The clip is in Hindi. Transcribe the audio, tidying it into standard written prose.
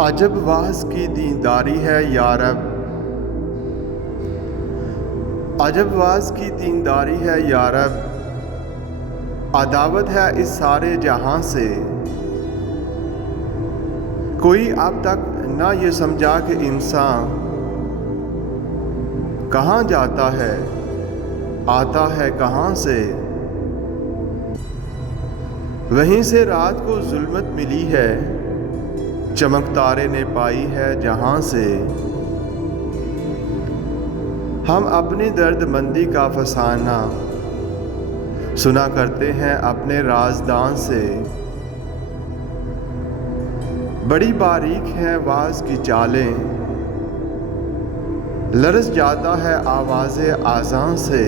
अजब वास की दीनदारी है यारब, अजब वास की दीनदारी है यारब। अदावत है इस सारे जहां से। कोई अब तक ना ये समझा कि इंसान कहाँ जाता है, आता है कहाँ से। वहीं से रात को जुल्मत मिली है, चमक तारे ने पाई है जहां से। हम अपनी दर्दमंदी का फसाना सुना करते हैं अपने राजदान से। बड़ी बारीक हैं वाज की चालें, लरस जाता है आवाज़े आज़ान से।